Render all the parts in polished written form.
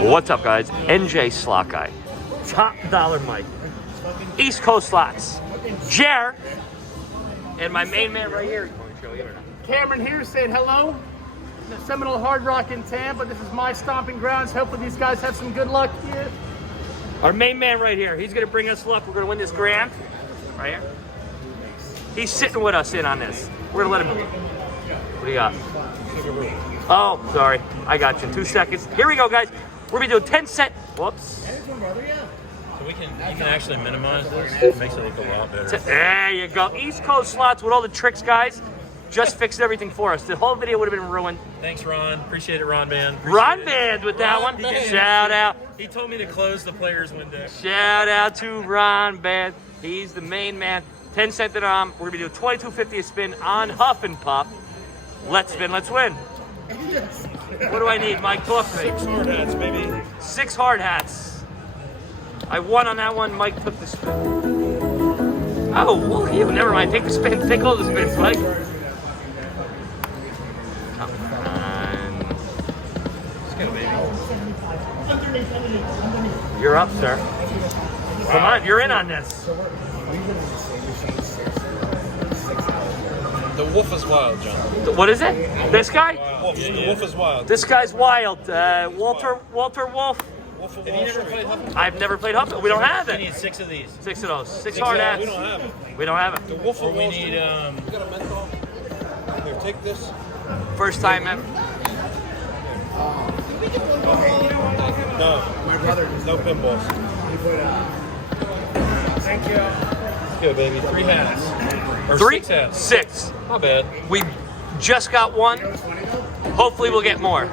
What's up, guys? NJ Slot Guy, Top Dollar Mike, East Coast Slots, Jer, and my main man right here. Cameron here saying hello. The Seminole Hard Rock in Tampa. This is my stomping grounds. Hopefully these guys have some good luck here. Our main man right here. He's gonna bring us luck. We're gonna win this grand. Right here. He's sitting with us in on this. We're gonna let him. What do you got? Oh, sorry. I got you. 2 seconds. Here we go, guys. We're gonna do a 10-cent. Whoops. So you can actually minimize this. It makes it look a lot better. There you go. East Coast Slots with all the tricks, guys. Just fixed everything for us. The whole video would have been ruined. Thanks, Ron. Appreciate it, Ron Band. Ron Band with that one. Shout out. He told me to close the players window. Shout out to Ron Band. He's the main man. 10 cent and we're gonna do $22.50 a spin on Huff and Puff. Let's spin, let's win. What do I need, Mike? Talk to me. 6 hard hats, baby. 6 hard hats. I won on that one. Mike took the spin. Oh, well, you. Never mind. Take the spin. Take all the spins, Mike. Come on. Let's go, baby. You're up, sir. Come on, you're in on this. The wolf is wild, John. What is it? This guy? Wolf. The wolf is wild. This guy's wild. Walter Wolf. Wolf of Wall Street. I've never played Huff. We don't have We it. need 6 of these. 6 of those. 6 hard hats. We don't have it. We don't have it. The wolf of Wall Street. We need, You got a menthol? Here, take this. First time ever. No. My brother. No pinballs. Thank you. let's go, baby. 3 hats. Or 3? 6 hats. 6. Not bad. We just got one. Hopefully we'll get more.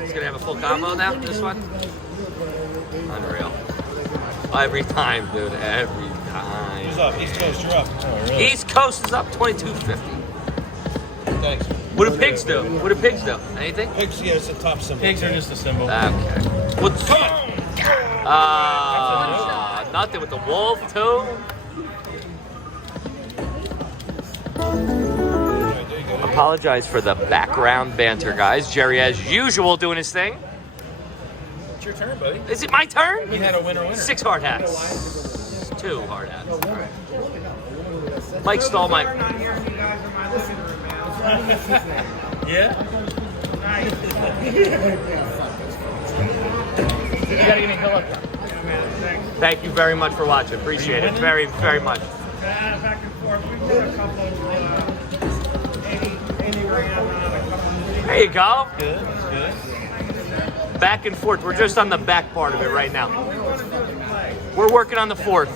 He's gonna have a full combo now, this one. Unreal. Every time, dude. Every time. Who's up? East Coast, you're up. Oh, really? East Coast is up $22.50. Thanks. What do pigs do? What do pigs do? Anything? Pigs, yeah, it's a top symbol. Pigs are just a symbol. Okay. What's nothing with the wolf too. Apologize for the background banter, guys. Jerry, as usual, doing his thing. It's your turn, buddy. Is it my turn? We had a winner. 6 hard hats. 2 hard hats. Mike stole my. Yeah? You gotta give me a hello. Thank you very much for watching. Appreciate it very, very much. Back and forth. We've done a couple of 80 grand. There you go. Good. That's good. Back and forth. We're just on the back part of it right now. We're working on the 4th.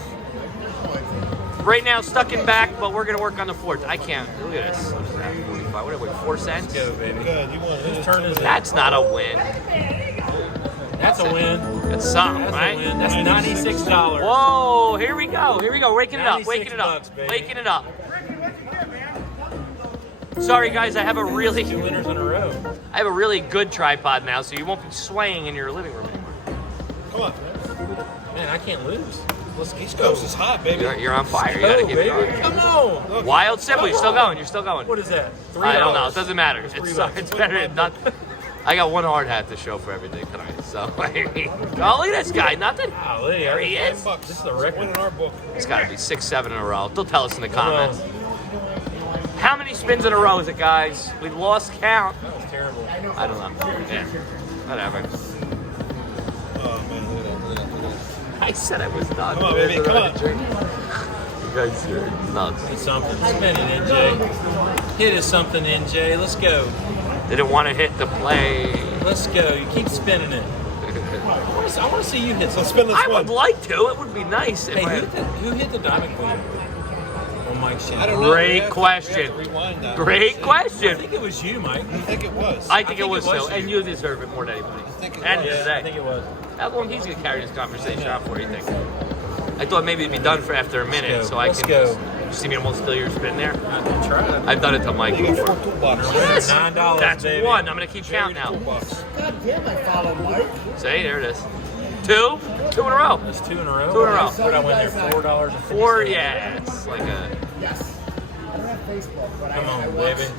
Right now, stuck in back, but we're gonna work on the 4th. I can't. Look at this. What is that? 45. What are we? 4 cents? Let's go, baby. Good, you won. Whose turn is it? That's not a win. That's a win. That's something, That's right? a win. That's $96. Whoa! Here we go. Here we go. Waking it up. 96 Waking it up. bucks, baby. Waking it up. Sorry, guys. I have a 2 really, winners in a row. I have a really good tripod now, so you won't be swaying in your living room anymore. Come on. Man, I can't lose. Let's East Coast is hot, baby. You're on fire. You gotta go, keep it baby. going. Come on. Wild Sybil. You're still going. You're still going. What is that? $3. I don't know. It doesn't matter. It's It's $3. better than nothing. I got 1 hard hat to show for everything tonight. So, oh, look at this guy. Nothing. Golly, There he is. $10. This is a record. Win in our book. It's got to be 6, 7 in a row. They'll tell us in the comments. How many spins in a row is it, guys? We lost count. That was terrible. I don't know. Yeah. Whatever. Oh, man, look at that. Look at that. Look at that. I said I was done. Come on, baby. Come on. You guys are nuts. Hit something. Spin it, NJ. Hit us something, NJ. Let's go. Didn't want to hit the play. Let's go. You keep spinning it. I want to see you hit Let's something. spin this I one. would like to. It would be nice if Hey, I. who hit the Diamond Queen? Oh, Mike I Shannon. don't know. Great We have to question. rewind that. Great I question. think it was you, Mike. I think it was. I think it was it was so, and you. you deserve it more than anybody. think it And was. Yeah, I today. think it was. How long he's gonna carry this conversation on for? You think? I thought maybe it'd be done for after a minute, go. so I Let's can go. just. You see me almost steal your spin there? I tried. I've done it to Mike You got before. 4 toolboxes. Yes. $9, That's baby. 1. I'm gonna keep counting now. Toolbox. God damn, I followed Mike. See, there it is. 2 in a row. That's 2 in a row. 2 in a row. What did I win there? $4. 4, yeah. It's like a. Yes. I don't have Facebook, but Come I on, watch. baby.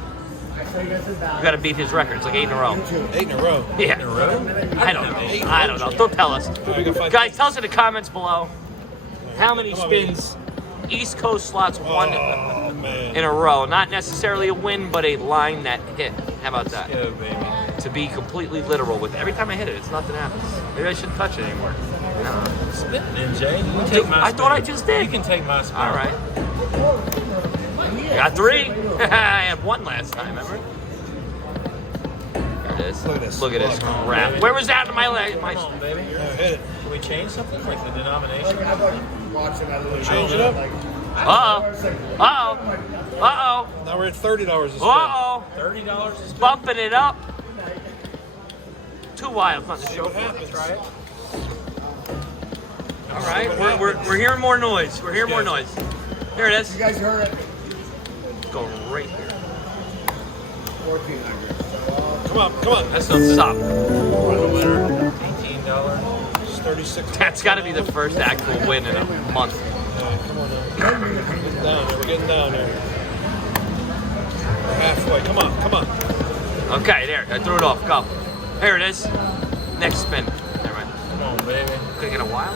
I You got to beat his record. It's like 8 in a row. 8 in a row. Yeah. In a row? I don't know. I don't know. Don't tell us. I got 5. Guys, tell us in the comments below how many Come on, baby. spins East Coast slots won Oh, man. in a row. Not necessarily a win, but a line that hit. How about that? Go, baby. To be completely literal with every time I hit it, it's nothing happens. Maybe I shouldn't touch it anymore. No. Spin it, Jay. You can take my I thought I spin. just did. You can take my spin. All right. Got 3. I had 1 last time, remember? There it is. Look at this. Look at this Come on, crap. baby. Where was that in my leg? Come on, baby. Hit it. Can we change something? Like the denomination? Change it up. Uh-oh. Uh-oh. Uh-oh. Now we're at $30 a spin. Uh-oh. $30 a spin? Bumping it up. Too wild. Not to See show what for it. happens. Try it. All right. We're hearing more noise. We're hearing more noise. Here it is. You guys heard it. Go right here. 1,400. Come on, come on. That's no stop. $18. It's 36. That's got to be the first actual win in a month. Come on now. We're getting down there. We're getting down there. We're halfway. Come on, come on. Okay, there. I threw it off. Go. Here it is. Next spin. Never mind. Come on, baby. Gonna get a while.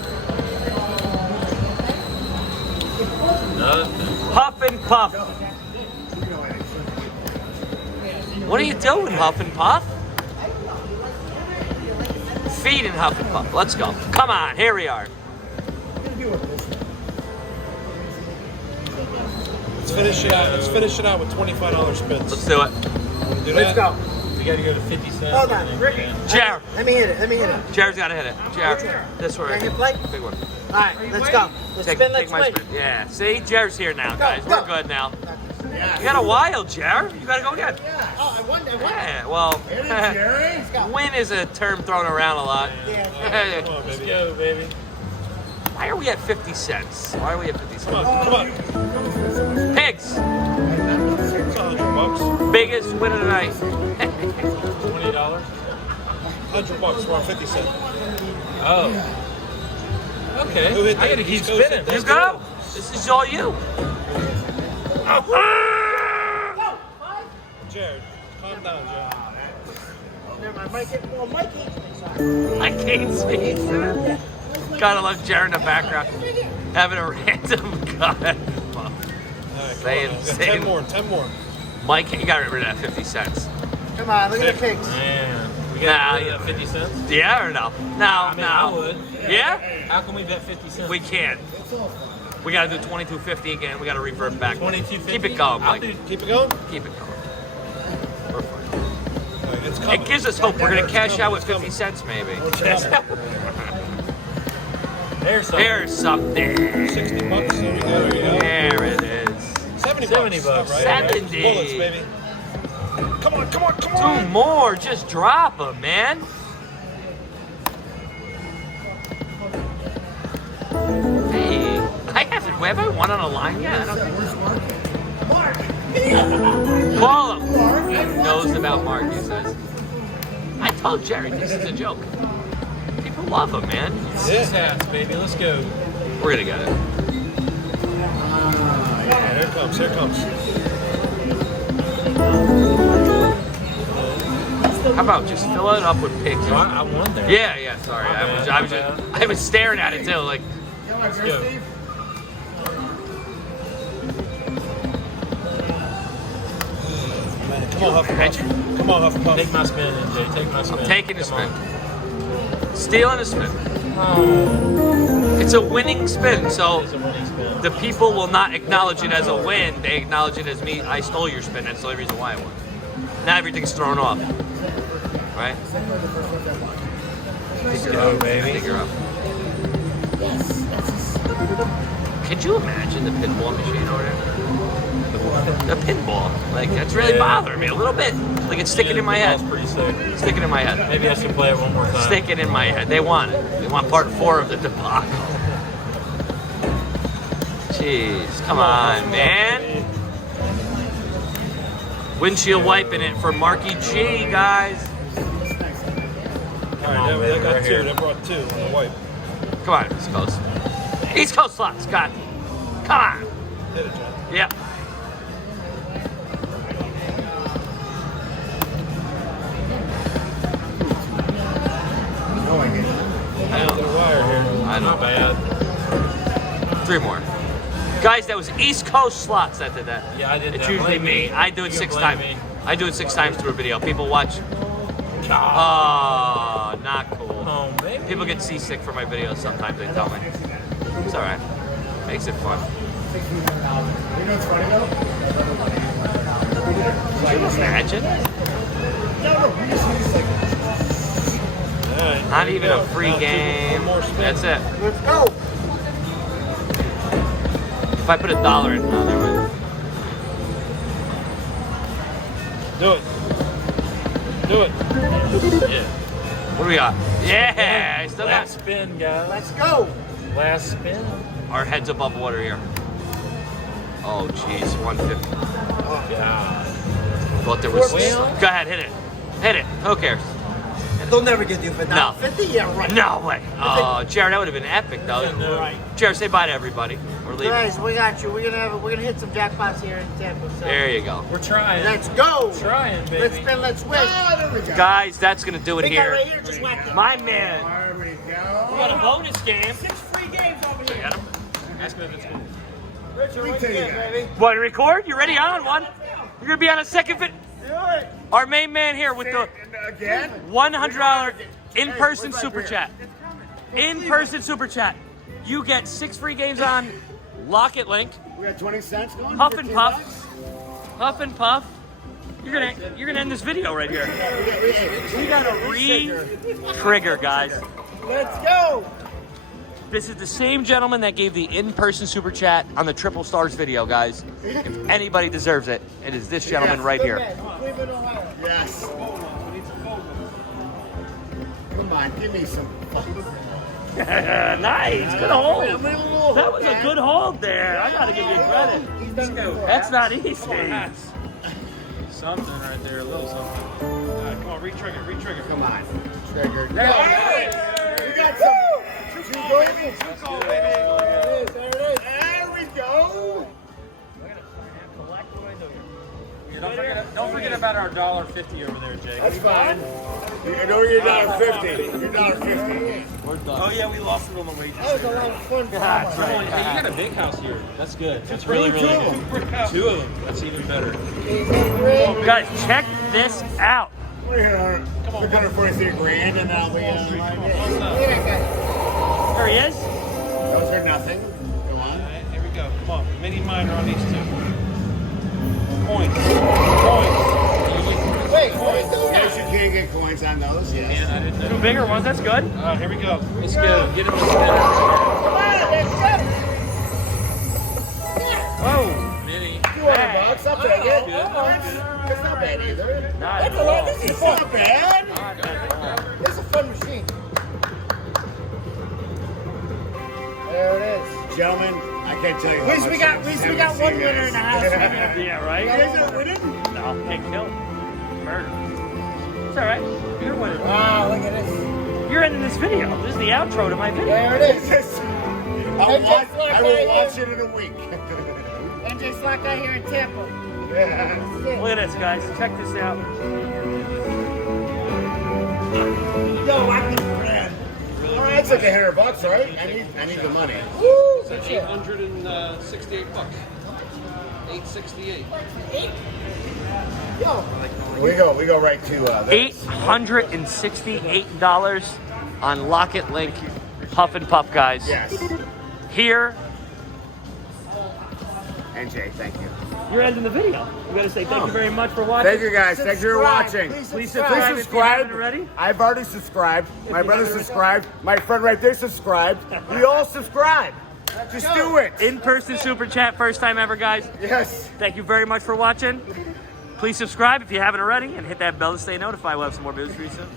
Nothing. Huff and Puff. What are you doing, Huff and Puff? Feeding Huff and Puff. Let's go. Come on, here we are. Let's finish it out. Let's finish it out with $25 spins. Let's do it. Want to do Let's that? go. We got to go to 50 cents. Hold on, and then Ricky. get in. Jared. Let me hit it. Let me hit it. Jared's got to hit it. Jared. This one. Can I hit play? Big one. All right, let's go. Let's Take, spin. take Let's my win. spin. Yeah. See, Jared's here now, guys. go. We're good now. You got a while, Jared. You got to go again. Oh, I won. I won. Yeah, well, win is a term thrown around a lot. Yeah. Come on, Let's baby. go, baby. Why are we at 50 cents? Why are we at 50 Come cents? on, come on. Pigs, It's $100. biggest win of the night. $20. $100. We're on 50 cents. Oh. Okay. Who hit I that? got to keep East Coast spinning. You hit go. This is all you. Jared, calm down, Jared. Never mind. Mikey. Well, Mikey. I can't speak. Gotta love Jared in the background. Having a random guy. All right, Saying- come on. We got saying- 10 more, 10 more. Mike, you got rid of that 50 cents. Come on. Look at the pigs. Man. We got Nah, to 50 cents? Yeah or no? No, I mean, I no. would. Yeah? How can we bet 50 cents? We can't. We gotta do 22.50 again. We gotta revert back. 22.50? Keep it going, I'll Mike. do- Keep it going? Keep it going. We're fine. All right, it's coming. It gives us hope. We're gonna cash out with It's coming. 50 cents, maybe. There's something. There's something. $60. There we go. There we go. There it is. 70 70 bucks. bucks. All right. 70. Bullets, baby. Come on, come on, come on. 2 more. Just drop them, man. Hey, have I won on a line yet? I don't think so. Call him. He knows about Mark, he says. I told Jerry this is a joke. People love him, man. Six hats, baby. Let's go. We're gonna get it. Here it comes, here it comes. How about just fill it up with pigs? So I won there. Yeah, yeah. Sorry, My bad, I was staring at it too. Like, Let's go. Come on, Huff and Puff. Come on, Huff and Puff. Take my spin, NJ. Take my spin. taking a Come spin, on. stealing a spin. Oh, It's a winning spin, so it's a winning spin. the people will not acknowledge it as a win. They acknowledge it as me. I stole your spin. That's the only reason why I won. Now everything's thrown off. Right? Let's go, baby. Figure out. Could you imagine the pinball machine over there? The pinball. Like, that's really bothering me a little bit. Like, it's sticking in my head. That's pretty sick. Sticking in my head. Maybe I should play it one more time. Stick it in my head. They want it. They want part 4 of the debacle. Jeez, come on, man. Windshield wiping it for Marky G, guys. All right, they got 2. They brought 2 on the white. Come on, East Coast. East Coast slots, Scott. Come on. Hit it, John. Yep. I know. Not bad. 3 more. Guys, that was East Coast slots that did that. Yeah, I did It's that. usually Blame me. me. I do it You 6 can blame times. me. I do it 6 times through a video. People watch. God. Oh, not cool. Oh, baby. People get seasick for my videos sometimes, they tell me. It's alright. Makes it fun. You know what's funny though? Can you imagine? No, we just use like. All right, Not here even we a go. free Now, game. one more spin. That's it. Let's go. If I put $1 in, no, never mind. Do it. Do it. Yeah. What do we got? Yeah, I still got Last spin, guys. Let's go. Last spin. our heads above water here. Oh, jeez, 150. God. Thought there was. Well- Go ahead, hit it. Hit it. Who cares? They'll never get you for No. that. 50? Yeah, right. No way. Oh, Jared, that would have been epic, though. Right. Jared, say bye to everybody. We're leaving. Guys, we got you. We're gonna hit some jackpots here in Tampa. So There you go. We're trying. let's go. Trying, baby. Let's spin. Let's win. There we go. Guys, that's going to do it We got right here. here. Just whack it. My man. There we We go. got a bonus game. 6 free games over here. Got him? Ask me if it's cool. Richard, me what tell you you get, that. baby? Want to record? You ready on one? You're going to be on a second fit. Do it. Our main man here with the Again? $100 in-person Hey, super wait, chat. In-person super chat. You get 6 free games on Lock It Link, We got 20 cents going? Huff and 15 Puff, bucks? Huff and Puff. You're gonna end this video right here. We got a re-trigger, guys. Let's go. This is the same gentleman that gave the in-person super chat on the Triple Stars video, guys. If anybody deserves it, it is this gentleman right Good here. man. Cleveland, Ohio. Yes. Come on, give me some fun. Nice, good hold. That was a good hold there. I gotta give you credit. He's done good. That's not easy. Something right there, a little something. All right, come on, re-trigger, re-trigger. Come on. Trigger. There we We got some. Two goals. There it is. There we go. Don't forget about our $1.50 over there, Jake. That's fine. You know you're $1.50. You're $1.50. Oh yeah, we lost it on the way. That was a lot of fun. That's Come on, right. hey, you got a big house here. That's good. That's really, really good. 2 of them. That's even better. Guys, check this out. We're here. 643 grand, and now we There he is. those are nothing. Go All on. right, here we go. Come on, mini minor on these 2. Coins. Wait, what are you doing? Yes, you can get coins on those. Man, Yes. I didn't know. 2 bigger ones, that's good. Here we go. Let's go. Get him a spinner. Come on, let's go. Oh, Mini. $200. I'll take it. Good. It's not bad either. not That's at a lot. all. This is It's fun. not bad. This is a fun machine. There it is. Gentlemen, I can't tell you. At least we got one winner in the house. Yeah, right? You guys are winning? No, get killed. Murder. It's all right. You're winning. Wow, look at this. You're ending this video. This is the outro to my video. There it is. I will watch it in a week. NJ Slack out here in Tampa. Yeah. Look at this, guys. Check this out. Yo, I can grab. All right, it's like $100, right? I need the money. Woo! Good shit. $868. $868. Yo, We go right to this. $868 on Lock It Link Huff and Puff, guys. Yes. Here, NJ, thank you. you're ending the video. We gotta say thank you very much for watching. Thank you guys. Thank you for watching. Please subscribe if you haven't already. I've already subscribed. My brother subscribed. My friend right there subscribed. We all subscribe. Just do it. In-person super chat, first time ever, guys. Yes. Thank you very much for watching. Please subscribe if you haven't already, and hit that bell to stay notified. We'll have some more videos for you soon.